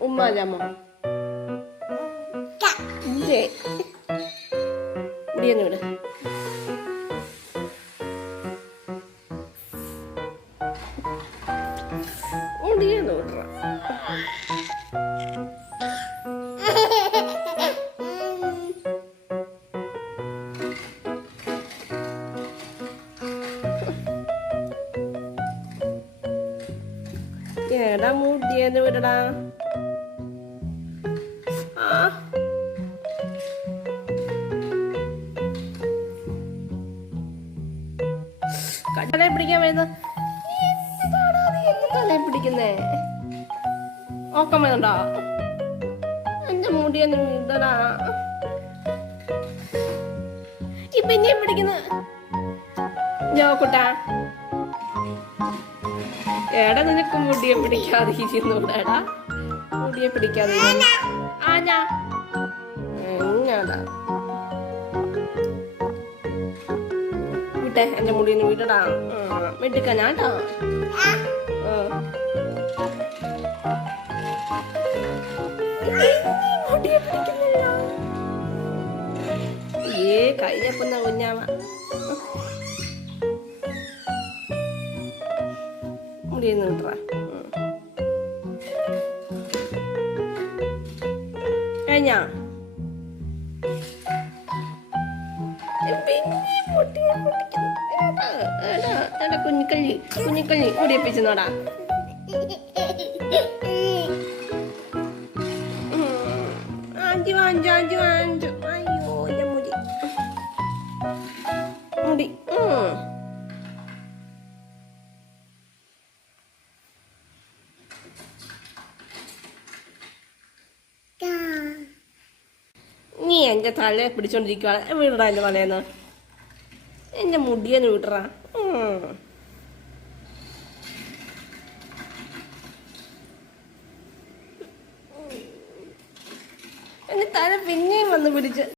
ഉമ്മ ഇല്ലേ? മുടിയൊന്നും വിട് വിടറ എടാ മുടിയൊന്നും വിടടാ. ആ. കടലെ പിടിക്കാൻ വരുന്നത് തലയിൽ പിടിക്കുന്നേ? ഓക്കം വരുന്നുണ്ടോ? എന്റെ മുടിയൊന്നും ഇതടാ ഇപ്പൊ ഇനിയും പിടിക്കുന്ന നോക്കൂട്ടാ എടാ നിനക്ക് മുടിയെ പിടിക്കാതെ ഇരുന്നൂടാടാ മുടിയെ പിടിക്കാതെ ഇരുന്നു. ആ ഞാ എങ്ങടാ. വിട്ടെ എന്റെ മുടിയൊന്ന് വിടടാ. വെട്ടിക്ക ഞാൻ ഏ കഴിഞ്ഞപ്പന്ന കുഞ്ഞാമ മുടിയൊന്ന് വിട്ടറ കഴിഞ്ഞാ കുഞ്ഞിക്കള്ളി കുഞ്ഞിക്കള്ളി മുടിയപ്പിച്ചെന്നോടാ അഞ്ചു അഞ്ചു അഞ്ചു അഞ്ചു അയ്യോ മുടി. മുടി ഉം. തല പിടിച്ചോണ്ടിരിക്കുവാണ് വീടാ എന്റെ തലേന്ന് എന്റെ മുടിയെന്ന് വിടറാ ഉം. എന്റെ തല പിന്നെയും വന്ന് പിടിച്ച്